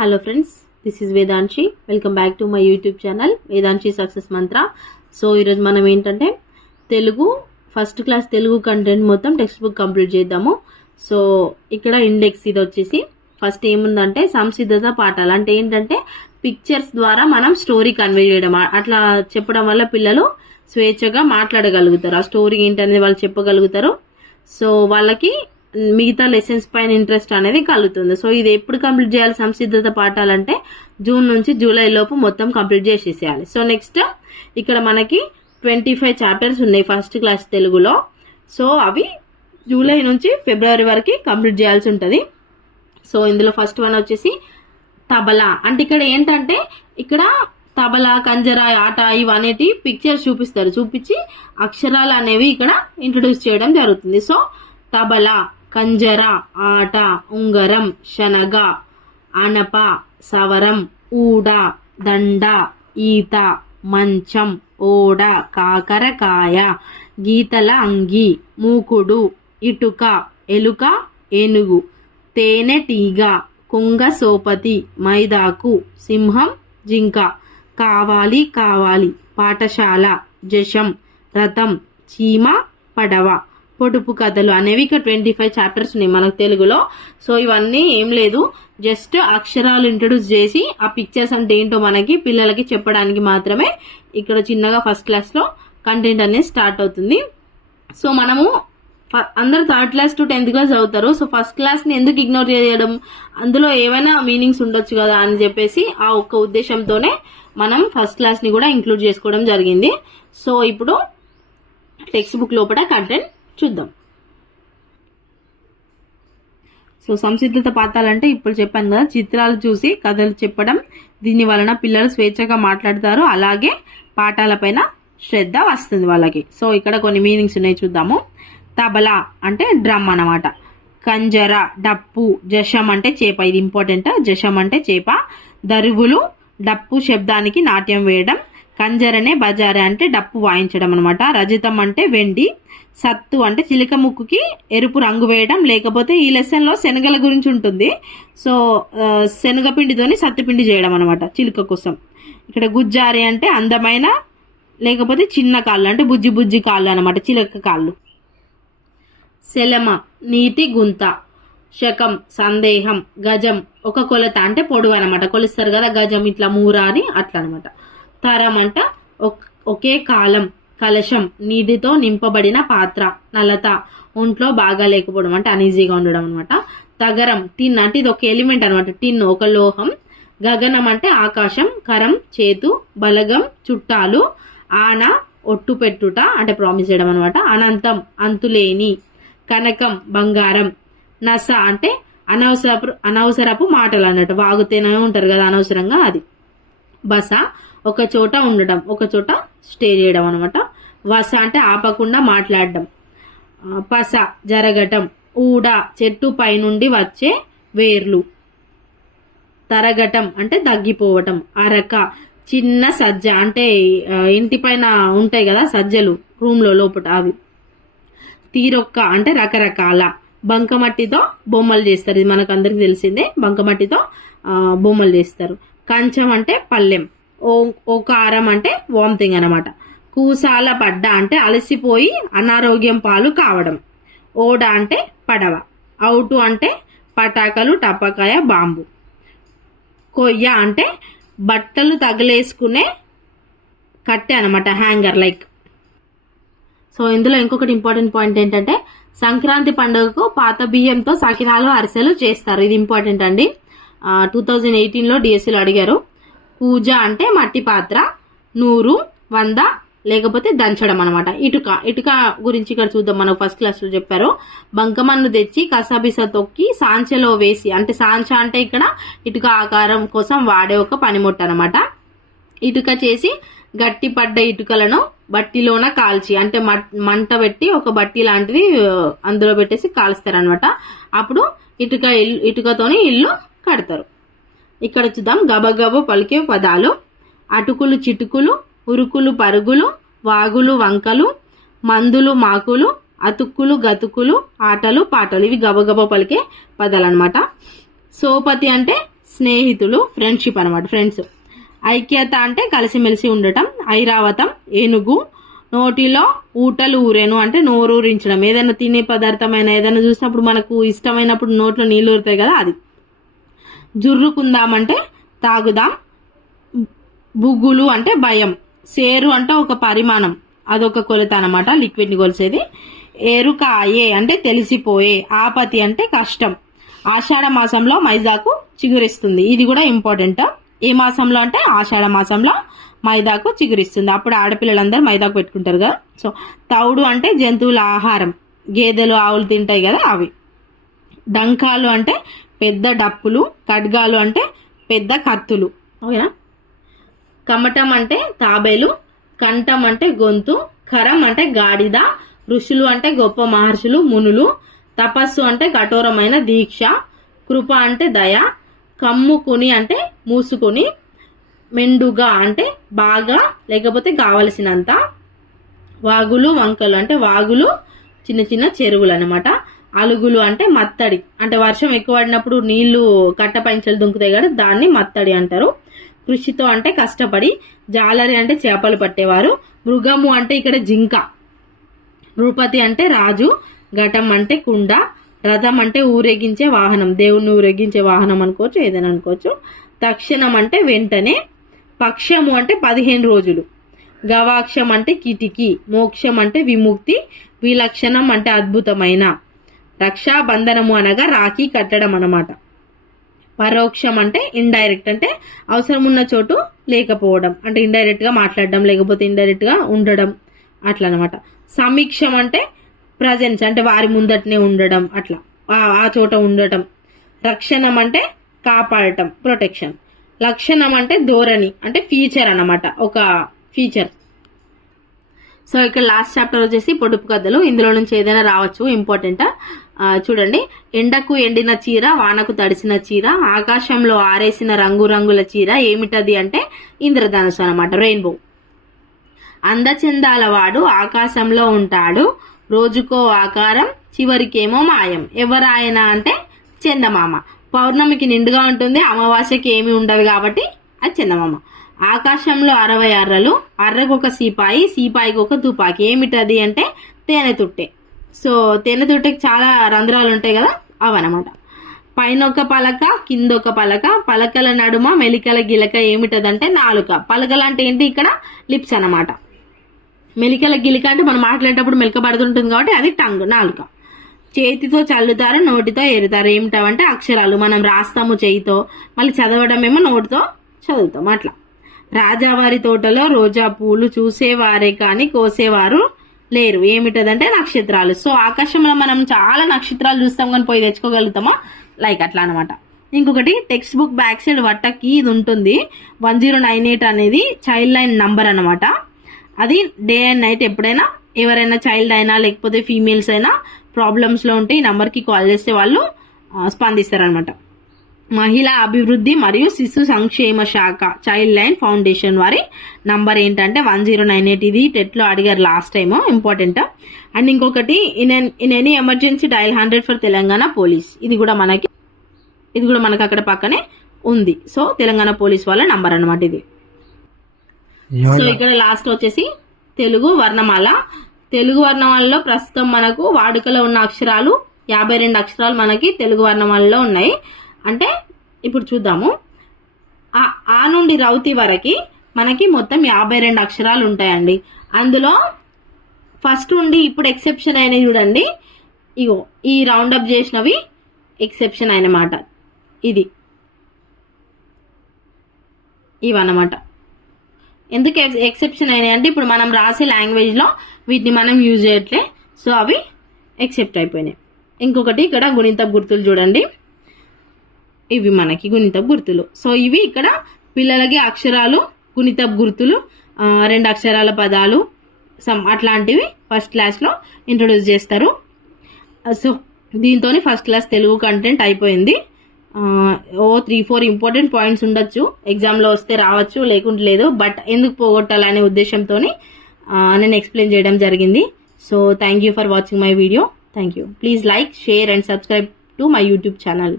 Hello friends, this is Vedanshi. Welcome back to my YouTube channel Vedanshi success Mantra. So ఈరోజు మనం ఏంటంటే Telugu first class Telugu content మొత్తం text book complete చేద్దాము. So ఇక్కడ index ఇది వచ్చేసి ఫస్ట్ ఏముందంటే సంసిద్ధత పాఠాలు అంటే ఏంటంటే పిక్చర్స్ ద్వారా మనం స్టోరీ కన్వే చేయడం, అట్లా చెప్పడం వల్ల పిల్లలు స్వేచ్ఛగా మాట్లాడగలుగుతారు. ఆ స్టోరీ ఏంటనేది వాళ్ళు చెప్పగలుగుతారు. సో వాళ్ళకి మిగతా లెసన్స్ పైన ఇంట్రెస్ట్ అనేది కలుగుతుంది. సో ఇది ఎప్పుడు కంప్లీట్ చేయాలి సంసిద్ధత పాఠాలంటే జూన్ నుంచి జూలై లోపు మొత్తం కంప్లీట్ చేసేసేయాలి. సో నెక్స్ట్ ఇక్కడ మనకి 25 చాప్టర్స్ ఉన్నాయి ఫస్ట్ క్లాస్ తెలుగులో. సో అవి జూలై నుంచి ఫిబ్రవరి వరకు కంప్లీట్ చేయాల్సి ఉంటుంది. సో ఇందులో ఫస్ట్ వన్ వచ్చేసి తబలా. అంటే ఇక్కడ ఏంటంటే ఇక్కడ తబలా, కంజరా, ఆట ఇవనేటి పిక్చర్స్ చూపించి అక్షరాలు అనేవి ఇక్కడ ఇంట్రొడ్యూస్ చేయడం జరుగుతుంది. సో తబలా, కంజర, ఆట, ఉంగరం, శనగ, అనప, సవరం, ఊడ, దండ, ఈత, మంచం, ఓడ, కాకరకాయ, గీతల అంగి, మూకుడు, ఇటుక, ఎలుక, ఏనుగు, తేనెటీగ, కుంగ సోపతి, మైదాకు, సింహం, జింక, కావాలి కావాలి, పాఠశాల, జశం, రథం, చీమ, పడవ, పొడుపు కథలు అనేవి ఇక్కడ 25 చాప్టర్స్ ఉన్నాయి మనకు తెలుగులో. సో ఇవన్నీ ఏం లేదు, జస్ట్ అక్షరాలు ఇంట్రొడ్యూస్ చేసి ఆ పిక్చర్స్ అంటే ఏంటో మనకి పిల్లలకి చెప్పడానికి మాత్రమే ఇక్కడ చిన్నగా ఫస్ట్ క్లాస్ లో కంటెంట్ అనేది స్టార్ట్ అవుతుంది. సో మనము అందరు third class to 10th class చదువుతారు. సో ఫస్ట్ క్లాస్ ని ఎందుకు ఇగ్నోర్ చేయడం, అందులో ఏమైనా మీనింగ్స్ ఉండొచ్చు కదా అని చెప్పేసి ఆ ఒక్క ఉద్దేశంతోనే మనం ఫస్ట్ క్లాస్ ని కూడా ఇంక్లూడ్ చేసుకోవడం జరిగింది. సో ఇప్పుడు టెక్స్ట్ బుక్ లోపల కంటెంట్ చూద్దాం. సో సంసిద్ధత పాఠాలంటే ఇప్పుడు చెప్పాను కదా, చిత్రాలు చూసి కథలు చెప్పడం. దీని వలన పిల్లలు స్వేచ్ఛగా మాట్లాడతారు, అలాగే పాఠాలపైన శ్రద్ధ వస్తుంది వాళ్ళకి. సో ఇక్కడ కొన్ని మీనింగ్స్ ఉన్నాయి చూద్దాము. తబలా అంటే డ్రమ్ అన్నమాట. కంజర డప్పు, జశం అంటే చేప, ఇది ఇంపార్టెంట్. జశం అంటే చేప. దరువులు డప్పు శబ్దానికి నాట్యం వేయడం. కంజరనే బజారే అంటే డప్పు వాయించడం అనమాట. రజతం అంటే వెండి. సత్తు అంటే చిలుక ముక్కుకి ఎరుపు రంగు వేయడం. లేకపోతే ఈ లెసన్ లో శనగల గురించి ఉంటుంది. సో శనగపిండితోని సత్తుపిండి చేయడం అనమాట చిలుక కోసం. ఇక్కడ గుజ్జారి అంటే అందమైన లేకపోతే చిన్న కాళ్ళు అంటే బుజ్జి బుజ్జి కాళ్ళు అనమాట, చిలుక కాళ్ళు. శలమ నీటి గుంత. శకం సందేహం. గజం ఒక కొలత అంటే పొడవు అనమాట, కొలుస్తారు కదా గజం ఇట్లా మూర అని అట్లా అనమాట. తరం అంట ఒకే కాలం. కలశం నీటితో నింపబడిన పాత్ర. నలత ఒంట్లో బాగా లేకపోవడం అంటే అనీజీగా ఉండడం అనమాట. తగరం టిన్ అంటే ఇది ఒక ఎలిమెంట్ అనమాట, టిన్ ఒక లోహం. గగనం అంటే ఆకాశం. కరం చేతు. బలగం చుట్టాలు. ఆన ఒట్టు పెట్టుట అంటే ప్రామిస్ చేయడం అనమాట. అనంతం అంతులేని. కనకం బంగారం. నస అంటే అనవసరపు మాటలు అన్నట్టు, వాగుతూనే ఉంటారు కదా అనవసరంగా, అది. బస ఒక చోట ఉండడం, ఒక చోట స్టే చేయడం అనమాట. వస అంటే ఆపకుండా మాట్లాడడం. పస జరగటం. ఊడ చెట్టు పైనుండి వచ్చే వేర్లు. తరగటం అంటే తగ్గిపోవటం. అరక చిన్న సజ్జ అంటే ఇంటి పైన ఉంటాయి కదా సజ్జలు రూమ్ లో లోపల, అవి. తీరొక్క అంటే రకరకాల. బంకమట్టితో బొమ్మలు చేస్తారు, ఇది మనకు అందరికి తెలిసిందే, బంకమట్టితో బొమ్మలు చేస్తారు. కంచం అంటే పల్లెం. ఓకారం అంటే వామిటింగ్ అనమాట. కూసాల పడ్డ అంటే అలసిపోయి అనారోగ్యం పాలు కావడం. ఓడ అంటే పడవ. అవుటు అంటే పటాకలు, టపకాయ, బాంబు. కొయ్య అంటే బట్టలు తగిలేసుకునే కట్టె అనమాట, హ్యాంగర్ లైక్. సో ఇందులో ఇంకొకటి ఇంపార్టెంట్ పాయింట్ ఏంటంటే సంక్రాంతి పండుగకు పాత బియ్యంతో సకినాలు, అరిసెలు చేస్తారు, ఇది ఇంపార్టెంట్ అండి. 2018లో డిఎస్సీలో అడిగారు. పూజ అంటే మట్టి పాత్ర. నూరు 100 లేకపోతే దంచడం అనమాట. ఇటుక గురించి ఇక్కడ చూద్దాం, మనకు ఫస్ట్ క్లాస్ లో చెప్పారు. బంకమన్ను తెచ్చి కసబిస తొక్కి సాంచలో వేసి, అంటే సాంచ అంటే ఇక్కడ ఇటుక ఆకారం కోసం వాడే ఒక పనిముట్టు అనమాట. ఇటుక చేసి గట్టి పడ్డ ఇటుకలను బట్టిలోన కాల్చి, అంటే మంట పెట్టి ఒక బట్టి లాంటిది అందులో పెట్టేసి కాల్స్తారనమాట. అప్పుడు ఇటుకతోని ఇల్లు కడతారు. ఇక్కడ చూద్దాం. గబగబ పలికే పదాలు. అటుకులు చిటుకులు. ఉరుకులు పరుగులు. వాగులు వంకలు. మందులు మాకులు. అతుక్కులు గతుకులు. ఆటలు పాటలు, ఇవి గబగబ పలికే పదాలు అనమాట. సోపతి అంటే స్నేహితులు, ఫ్రెండ్షిప్ అనమాట, ఫ్రెండ్స్. ఐక్యత అంటే కలిసిమెలిసి ఉండటం. ఐరావతం ఏనుగు. నోటిలో ఊటలు ఊరేను అంటే నోరూరించడం. ఏదైనా తినే పదార్థమైన ఏదైనా చూసినప్పుడు మనకు ఇష్టమైనప్పుడు నోట్లో నీళ్ళు ఊరుతాయి కదా, అది. జుర్రుకుందామంటే తాగుదాం. బుగ్గులు అంటే భయం. సేరు అంటే ఒక పరిమాణం, అదొక కొలత అనమాట, లిక్విడ్ని కొలిసేది. ఎరుకాయే అంటే తెలిసిపోయే. ఆపతి అంటే కష్టం. ఆషాఢ మాసంలో మైదాకు చిగురిస్తుంది. ఇది కూడా ఇంపార్టెంట్. ఏ మాసంలో అంటే ఆషాఢ మాసంలో మైదాకు చిగురిస్తుంది. అప్పుడు ఆడపిల్లలందరూ మైదాకు పెట్టుకుంటారు కదా. సో తౌడు అంటే జంతువుల ఆహారం, గేదెలు ఆవులు తింటాయి కదా అవి. డంకాలు అంటే పెద్ద డప్పులు. ఖడ్గాలు అంటే పెద్ద కత్తులు, ఓకేనా. కమటం అంటే తాబేలు. కంఠం అంటే గొంతు. కరం అంటే గాడిద. ఋషులు అంటే గొప్ప మహర్షులు, మునులు. తపస్సు అంటే కఠోరమైన దీక్ష. కృప అంటే దయ. కమ్ముకుని అంటే మూసుకుని. మెండుగా అంటే బాగా లేకపోతే కావలసినంత. వాగులు వంకలు అంటే వాగులు చిన్న చిన్న చెరువులు అనమాట. అలుగులు అంటే మత్తడి, అంటే వర్షం ఎక్కువ పడినప్పుడు నీళ్లు కట్టపంచలు దుంకుతాయి కదా, దాన్ని మత్తడి అంటారు. కృషితో అంటే కష్టపడి. జాలరి అంటే చేపలు పట్టేవారు. మృగము అంటే ఇక్కడ జింక. నృపతి అంటే రాజు. ఘటం అంటే కుండ. రథం అంటే ఊరేగించే వాహనం, దేవుణ్ణి ఊరేగించే వాహనం అనుకోవచ్చు, ఏదైనా అనుకోవచ్చు. తక్షణం అంటే వెంటనే. పక్షము అంటే 15 రోజులు. గవాక్షం అంటే కిటికీ. మోక్షం అంటే విముక్తి. విలక్షణం అంటే అద్భుతమైన. రక్షాబంధనము అనగా రాఖీ కట్టడం అన్నమాట. పరోక్షం అంటే ఇండైరెక్ట్, అంటే అవసరం ఉన్న చోటు లేకపోవడం, అంటే ఇండైరెక్ట్ గా మాట్లాడడం లేకపోతే ఇండైరెక్ట్ గా ఉండడం, అట్లా అనమాట. సమీక్షం అంటే ప్రజెన్స్, అంటే వారి ముందటనే ఉండడం, అట్లా ఆ చోట ఉండటం. రక్షణం అంటే కాపాడటం, ప్రొటెక్షన్. లక్షణం అంటే ధోరణి, అంటే ఫీచర్ అన్నమాట, ఒక ఫీచర్. సో ఇక్కడ లాస్ట్ చాప్టర్ వచ్చేసి పొడుపు కథలు. ఇందులో నుంచి ఏదైనా రావచ్చు, ఇంపార్టెంట్. చూడండి. ఎండకు ఎండిన చీర, వానకు తడిసిన చీర, ఆకాశంలో ఆరేసిన రంగురంగుల చీర ఏమిటది అంటే ఇంద్రధనుసు అనమాట, రెయిన్బో. అందచందాల వాడు ఆకాశంలో ఉంటాడు, రోజుకో ఆకారం, చివరికేమో మాయం. ఎవరాయన అంటే చందమామ. పౌర్ణమికి నిండుగా ఉంటుంది, అమావాస్యకి ఏమి ఉండదు కాబట్టి అది చందమామ. ఆకాశంలో 60 అర్రలు, అర్రకు ఒక సిపాయి, సిపాయికి ఒక తుపాకి. ఏమిటది అంటే తేనె తుట్టె. సో తేనె తుట్టెకి చాలా రంధ్రాలు ఉంటాయి కదా, అవన్నమాట. పైన ఒక పలక, కింద ఒక పలక, పలకల నడుమ మెలికల గిలక ఏమిటదంటే నాలుక. పలకలు అంటే ఏంటి, ఇక్కడ లిప్స్ అన్నమాట. మెలికల గిలిక అంటే మనం మాట్లాడేటప్పుడు మెలిక పడుతుంటుంది కాబట్టి అది టంగ్, నాలుక. చేతితో చల్లుతారు, నోటితో ఏరుతారు. ఏమిటవంటే అక్షరాలు. మనం రాస్తాము చేయితో, మళ్ళీ చదవడం ఏమో నోటితో చదువుతాం, అట్లా. రాజావారి తోటలో రోజా పూలు, చూసేవారే కానీ కోసేవారు లేరు. ఏమిటదంటే నక్షత్రాలు. సో ఆకాశంలో మనం చాలా నక్షత్రాలు చూస్తాం కానీ పోయి తెచ్చుకోగలుగుతామా, లైక్ అట్లా అనమాట. ఇంకొకటి టెక్స్ట్ బుక్ బ్యాక్ సైడ్ వట్టకి ఇది ఉంటుంది, 1098 అనేది చైల్డ్ లైన్ నంబర్ అనమాట. అది డే అండ్ నైట్ ఎప్పుడైనా ఎవరైనా చైల్డ్ అయినా లేకపోతే ఫీమేల్స్ అయినా ప్రాబ్లమ్స్లో ఉంటే ఈ నంబర్కి కాల్ చేస్తే వాళ్ళు స్పందిస్తారనమాట. మహిళా అభివృద్ధి మరియు శిశు సంక్షేమ శాఖ చైల్డ్ లైన్ ఫౌండేషన్ వారి నంబర్ ఏంటంటే 1098. ఇది టెట్లో అడిగారు లాస్ట్ టైం, ఇంపార్టెంట్. అండ్ ఇంకొకటి in any emergency dial 100 for Telangana police. ఇది కూడా మనకి అక్కడ పక్కనే ఉంది. సో తెలంగాణ పోలీస్ వాళ్ళ నంబర్ అనమాట ఇది. సో ఇక్కడ లాస్ట్ వచ్చేసి తెలుగు వర్ణమాల. తెలుగు వర్ణమాలలో ప్రస్తుతం మనకు వాడుకలో ఉన్న అక్షరాలు 52 అక్షరాలు మనకి తెలుగు వర్ణమాలలో ఉన్నాయి. అంటే ఇప్పుడు చూద్దాము. ఆ నుండి రౌతి వరకు మనకి మొత్తం 52 అక్షరాలు ఉంటాయండి. అందులో ఫస్ట్ ఉండి ఇప్పుడు ఎక్సెప్షన్ అయినవి చూడండి, ఇగో ఈ రౌండప్ చేసినవి ఎక్సెప్షన్ అయినమాట. ఇవన్నమాట. ఎందుకు ఎక్సెప్షన్ అయినాయి అంటే ఇప్పుడు మనం రాసే లాంగ్వేజ్లో వీటిని మనం యూజ్ చేయట్లే, సో అవి ఎక్సెప్ట్ అయిపోయినాయి. ఇంకొకటి ఇక్కడ గుణితపు గుర్తులు చూడండి, ఇవి మనకి గుణితపు గుర్తులు. సో ఇవి ఇక్కడ పిల్లలకి అక్షరాలు, గుణితపు గుర్తులు, 2 అక్షరాల పదాలు అట్లాంటివి ఫస్ట్ క్లాస్లో ఇంట్రొడ్యూస్ చేస్తారు. సో దీంతో ఫస్ట్ క్లాస్ తెలుగు కంటెంట్ అయిపోయింది. 3-4 ఇంపార్టెంట్ పాయింట్స్ ఉండొచ్చు, ఎగ్జామ్లో వస్తే రావచ్చు, లేకుంటే లేదు. బట్ ఎందుకు పోగొట్టాలనే ఉద్దేశంతో నేను ఎక్స్ప్లెయిన్ చేయడం జరిగింది. So thank you for watching my video. Thank you. Please like, share and subscribe to my YouTube channel.